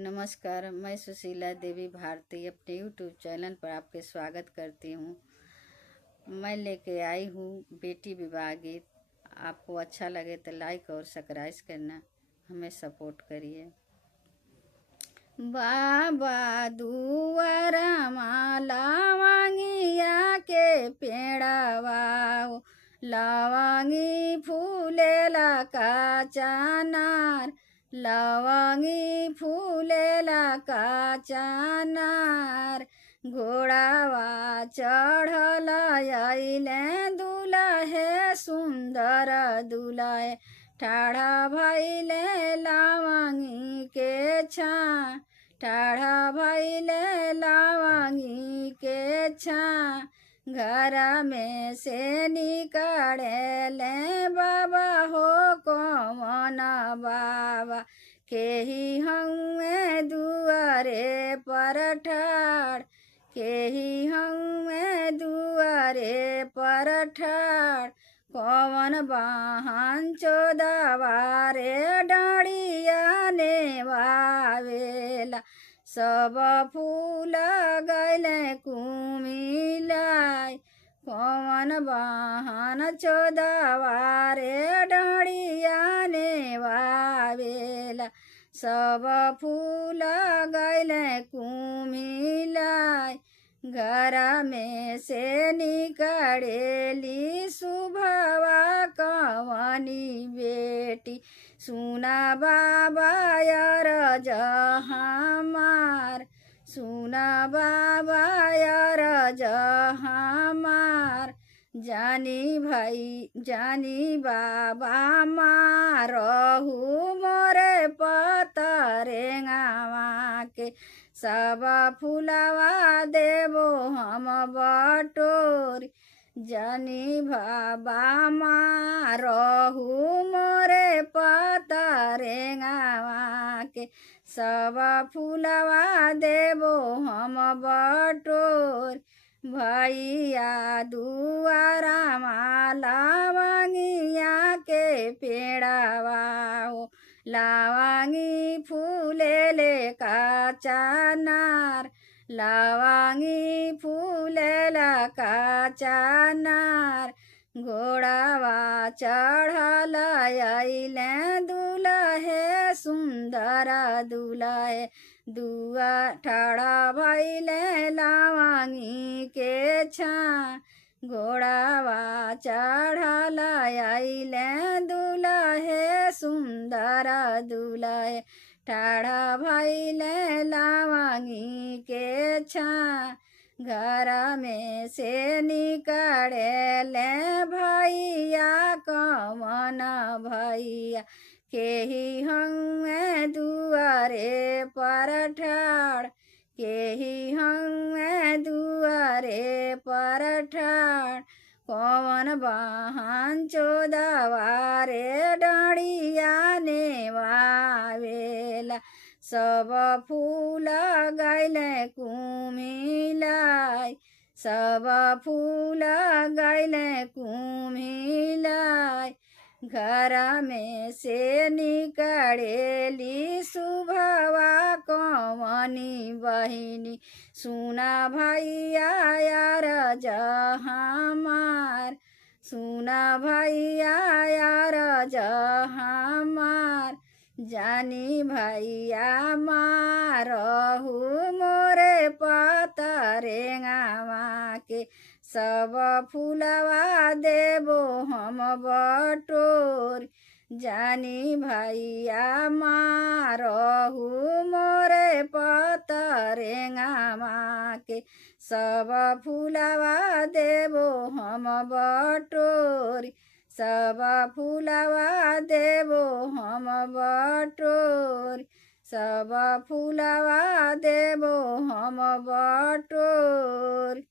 नमस्कार, मैं सुशीला देवी भारती अपने यूट्यूब चैनल पर आपके स्वागत करती हूँ। मैं लेके आई हूँ बेटी विवाह गीत। आपको अच्छा लगे तो लाइक और सब्सक्राइब करना, हमें सपोर्ट करिए। बाबा दुआरा माला वांगिया के पेड़ावा, लवंगी फूलेला का चानार, लवंगी फूलेला का चानार। घोड़ावा चढ़ल अइले दुल्हे सुंदर दुल्हे, ठाढ़ा भइले लवंगी के छाँ, ठाढ़ा भइले लवंगी के छाँ। घर में से निकले बाबा हो कौन बाबा, केही हउए दुआरे पर ठाड़, केही हउए दुआरे पर ठाड़। कौन वाहन चोदवारे डाँडिया नेवावेला, सब फूल गैले कुमिलाई। कौन वाहन चोदवारे डाँडिया नेवावेला, सब फूल गैले कुमिलाई। घर में से निकलेली सुभवा कवनी बेटी, सुना बाबा अरज हमार, सुना बाबा अरज हमार। जानी भाई जानी बाबा मारहु मोरे पतरेंगावा के, सब फूलवा देवो हम बटोरी। जानी बाबा मारहु मोरे पतरेंगावा के, सब फूलवा देवो हम बटोरी। भैया दुआरा माला वांगिया के पेड़ावा, लवंगी फूलेले का चानार, लवंगी फूलेला का चानार। घोड़ावा चढ़ल अइले दुल्हे सुंदर दुल्हे, दुआ ठाढ़ा भइले लवंगी के छाँ। घोड़ावा चढ़ल अइले दुल्हे सुंदर दुल्हे, ठाढ़ा भइले लवंगी के छाँ। घर में से निकले भैया कौन भैया, केही हउए दुआरे पर ठाड़, केही हउए दुआरे पर ठाड़। कौन वाहन चोदवारे डाँडिया नेवावेला, सब फूल गैले कुमिलाई, सब फूल गैले कुमिलाई। घर में से निकलेली सुभवा कवनी बहिनी, सुना भैया अरज हमार, सुना भैया अरज हमार। जानी भैया मारहु मोरे पतरेंगावा के, सब फूलवा देवो हम बटोरी। जानी भैया मारहु मोरे पतरेंगावा के, सब फूलवा देवो हम बटोरी, सब फूलवा देवो हम बटोरी, सब फूलवा देवो हम बटोरी।